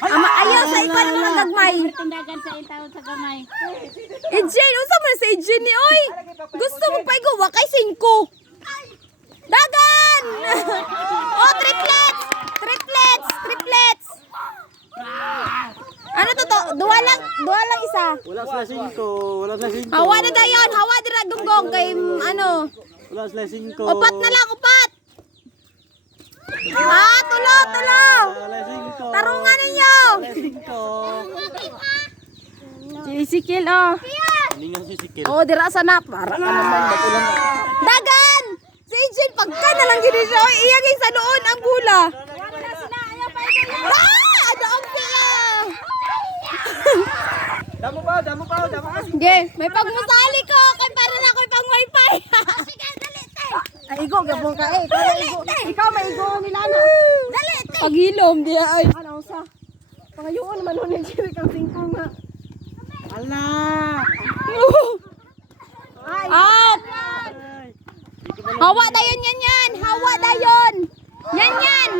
Ayaw sa ikaw ng mga gagmay. Tindagan sa intawon sa gamay. Ejane, unsa man sa Ejane ni oy? Gusto mo pa igawa kay 5. Dagan! Oh, triplets! Triplets! Triplets! Ano to? Duwa lang isa. Wala sila 5. Wala sila 5. Hawa na dayon, hawa dira dunggong kay ano. Wala sila 5. Upat na lang, upat. Tulo. Wala 5. Tarungan ninyo. Wala 5. Si Ezekiel, oh. Ningang si Sikil. Oh, dira sana. Para ka naman. Dagan! Si Ejane, pagka na lang gini siya. Oy, iyagay sa noon ang bula. Ano ang siya? Damo pa. Sige, may pagmusali ko. Kaya para na ako pang wifi. Sige, dali, tay. Ay, igo, gabong ka eh. Ikaw may igo nila na. Dali, tay. Paghilom, diya ay. Ano sa? Pangayuon naman nun yung chirik ang 5 nga. Ala! Out! Hawa dayon yan. Hawa dayon. Yan.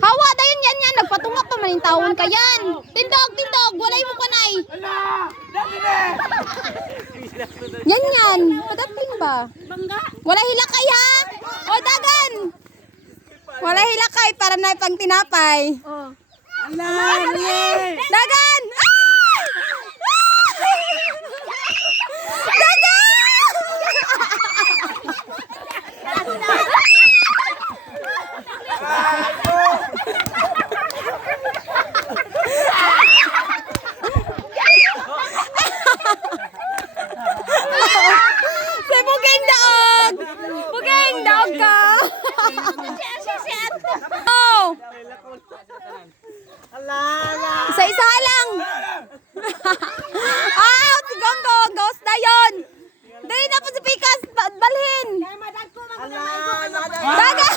Hawa dayon yan. Nagpatungak pa man yung tawon ka yan. Tindog. Walay mo kanay. Yan. Padating ba? Wala hilakay ha? O dagan. Wala hilakay para na pang tinapay. Dagan! Bugeng daog ka. Oh. Isa lang. Si Gonggong, ghost na yun. Dali na po si Pikas, balhin. Daga.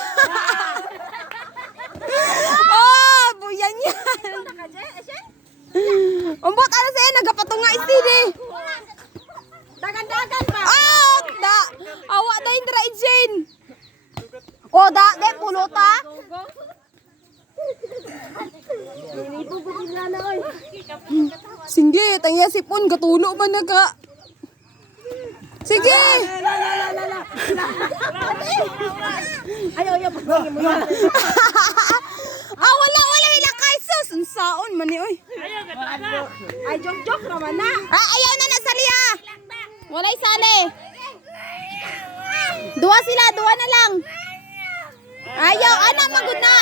Buyan yan. Umbot, ano sa'yo, nagapatunga istidi. Dagan pa. Awa da indra Ejane. De pulota. Sige, tanya sipon gatulo man naga. Sige. Ayaw pagpagin mo yan. Wala hilakay sus. Unsaon man ni oy. Ay joke naman na. Ayaw na nasaliya. Walay sali. Dua na lang. Ayaw, anak magud na.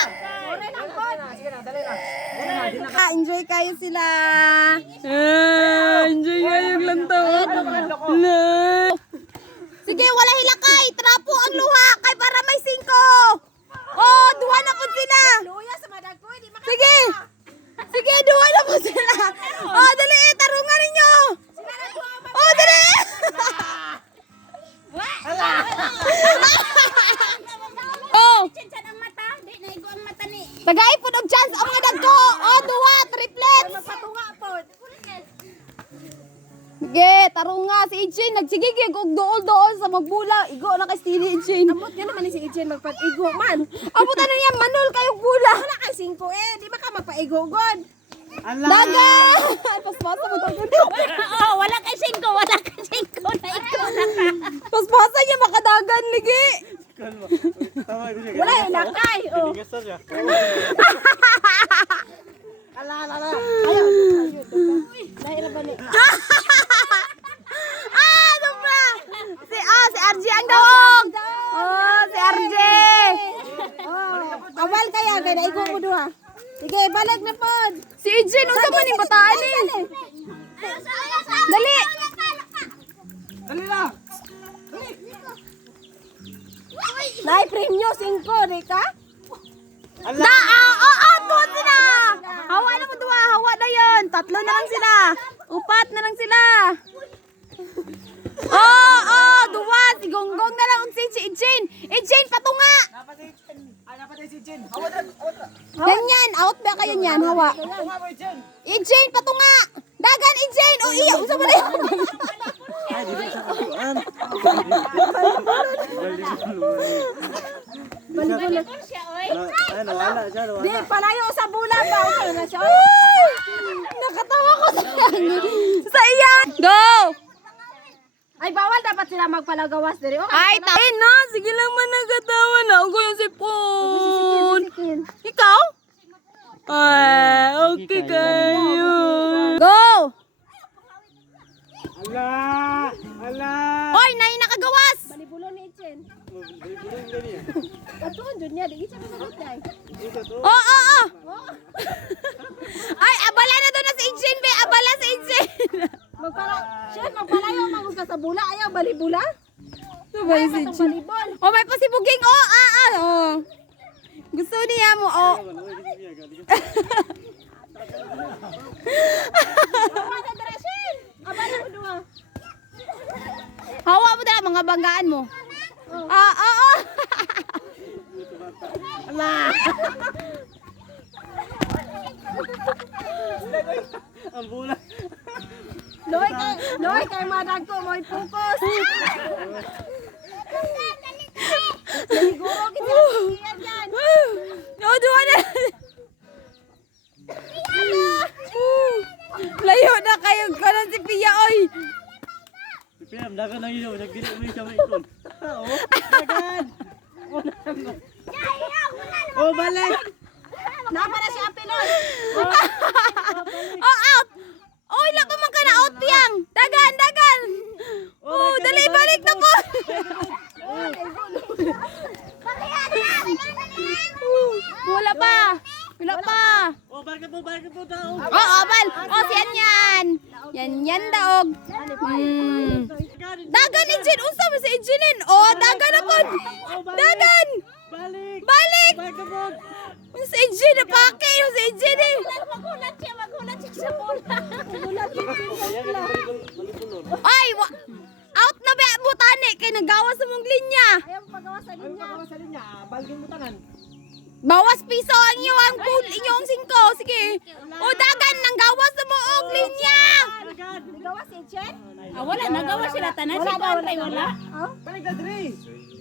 Enjoy kayo sila. Enjoy kayo lang tawad. Sige, wala hilakay. Trapo ang luha kay para may 5. Duwa na po sila. Sige, duwa na po sila. Dali, tarungan ninyo. Dali. Tagay po ng chance ang mga dagko. Duwa, triplets. Sige, tarunga si Ejane. Nagsigigig og dool sa magbula. Igo na kay Stili Ejane. Amot ka naman si Ejane magpag-igo man. Amot na niya, manol kayong bula. Wala kay 5 di ba ka magpa-igo god? Daga! Paspasa mo tayo. Wala kay 5 na ikaw na ka. Paspasa niya makadagan ligi. Wala ilakay. Ayaw. Lahira ba ni? Sobra! Si RJ ang dawog! Si RJ! Awal kaya kay naigo mo duha. Sige, balik na pod. Si Ejane, unsa man yung bataan eh? Dali! Nay premyo 5 di ka? Tuwan sila! Hawa na mo duwa, hawa na yun. 3 na lang sila. 4 na lang sila. Duwa. Si Gonggong na lang. Si Ejane. Ejane, patunga! Ganyan, out ba kayo niyan, hawa? Ejane, patunga! Dagan, Ejane! Iya, usa mo na yun. Balibula. Ano, wala siya, Di, wala. palayo sa bulan ba? Ano na siya? Nakatawa ko sa iya. Go! Ay, bawal dapat sila magpalagawas diri. Oh, Ay, tayo na. Sige lang man nagatawa na. Ako yung sipon. sikin. Ikaw? Ay, okay kayo. Go! Ala! Ala! Oy, nay nakagawas. Balibulo ni Ichen. Atuon jud niya, di siya masagot dai. Oo. Ay, abala na doon na si Ijin, be. Abala si Ijin. Magpalayo magud ka sa bula, ayaw balibula. Sabay si Ijin. Balibol. Oh, may pasibuging. Oh. Gusto niya mo, oh. Ada dresin. Abala ko duha. Hawa mo na mga banggaan mo. Oo. Ang bula. Loy kay madag ko mo'y focus. Siguro kita yan yan. Oh, duwa na. Layo na kayo. Kanan si Pia, oy. Si Pam, dagan na yun. Nagdili mo yung kamay ko. Oo, dagan. Oh, balik. Napa na si Apiloy. Oh, out. Oy, la pa man ka na out, Piang. Dagan. Oh, dali, balik na po. Wala pa. Oh, balik po tao. Oh, abal. Oh, si yan. Yan daog. Dagan, Ijin. Unsa mo si Ijinin? Oh, dagan na po. Dagan. Balik. Balik. Balik ka po. Si Ijin, napake. Si Ijin eh. Magulat siya sa bola. Ay, out na ba butane kay nagawas sa mong linya. Ayaw pagawa sa linya. Sa linya, balikin mo tangan. Bawas piso ang iyong pool, inyong 5. Sige. O dagan nang gawas sa moong linya. Gawa si Ichen. Wala, nagawa sila tanan. Si Kuantay, wala. Balik ka, Dre.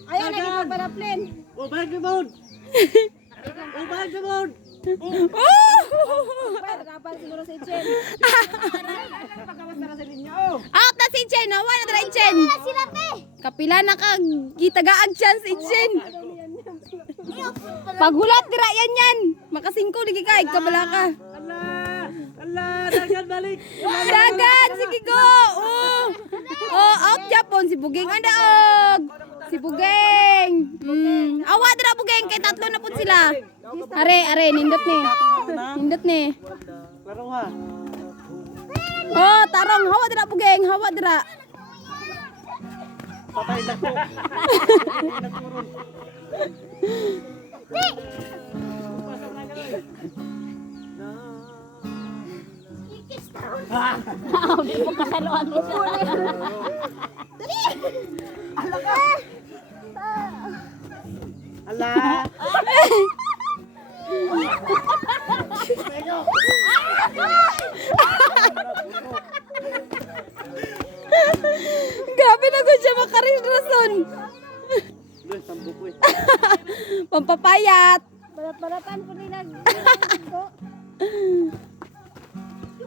Ayaw naging para plane. Oh, balik ka po. Oh, balik ka po. Pero dapat siguro si Ichen. Out na si Jen. Nawa na try Jen. Kapila na ka gitagaag siya si Jen. Pagulat dira yan. Makasingko lagi ka. Kabala ka. Ala, dagan balik. Dagan. Sige go. Oh, out Japon. Si Bugeng ang daog. Si Bugeng. Awa dira Bugeng. Kay tatlo na po sila. Are. Nindot ni. Laro ha. Oh, tarong. Hawa dira Bugeng. Hawa dira. Patay na ko. Di mo kasaluan mo siya. Ala. Grabe na ko siya makarisrason. Doon, sambo ko eh. Pampapayat. Balat-balatan po nila.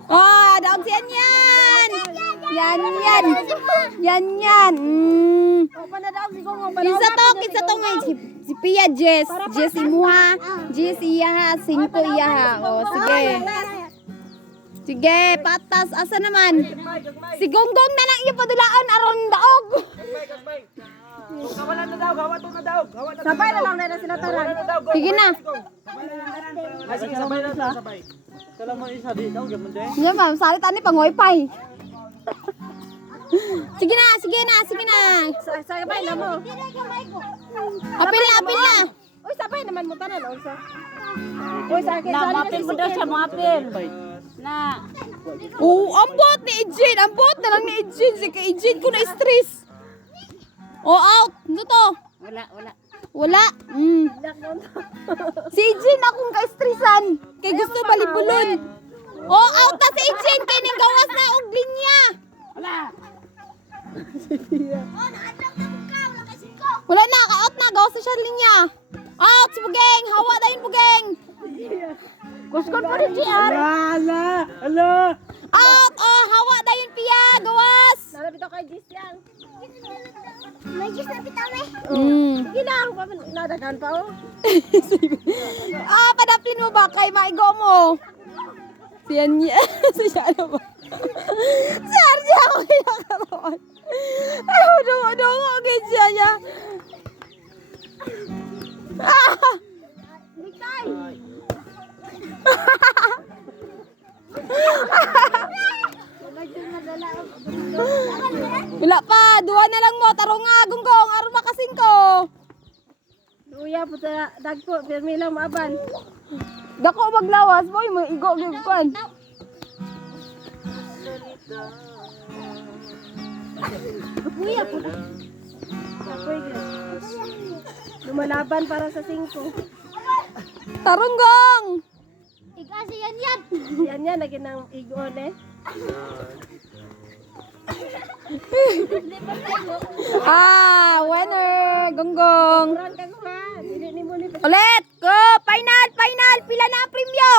Oh, daog siyan yan. Yan. O pa na daw siguro. Kinsa to may si Pia Jess imuha, Jess iya, 5 iya. Oh, sige, patas asa naman. Si Gonggong na lang iya padulaan aron daog. Kawalan na daw, gawa to na daw. Sabay na lang na sila taran. Sige na. Ay, sige, sabay na sa. Kala mo isa di daw, gaman din. Yan ma'am, salita ni pang wifi. Sige na. Sabay na mo. Apil na. Uy, sabay naman mo tanan. Uy, sa akin. Mapil mo daw siya, mapil. Na. Oh, ambot ni Ejin. Ambot na lang ni Ejin. Sige, Ejin ko na stress. Oh, out. Ano to? Wala. Si Ejin akong ka-stressan. Kay gusto balibulon. Oh, out na si Ejin. Kay ning gawas na og linya. Wala na. Ka-out na. Gawas na siya linya. Out si Bugeng! Hawa dayon Bugeng! Kuskon pa rin siya. Ala! Out! Oh, hawa dayon Pia! Gawas! Nalapit ako kay Jis yan. May Diyos na pitame. Sige lang, nadagan pa oh. Padaplin mo ba kay maigo mo? Siya niya. Siya ano ba? Si Arja ako kinakaroon. Ay, udong-udong ako siya niya. Likay! Wala pa, duwa na lang mo. Tarong nga, gunggong. Aron makasin ko. Luya po sa dagko, pirmi lang maaban. Dako maglawas, boy. May igo gigkuan. Luya po. Apoy ka. Lumalaban para sa 5. Tarong gong. Igasi yan yan. Yan yan, lagi ng igon eh. Winner. Gunggong. Kurang ka ko ha. Dili ni mo ni Ulit. Go. Final. Final. Pila na ang premyo.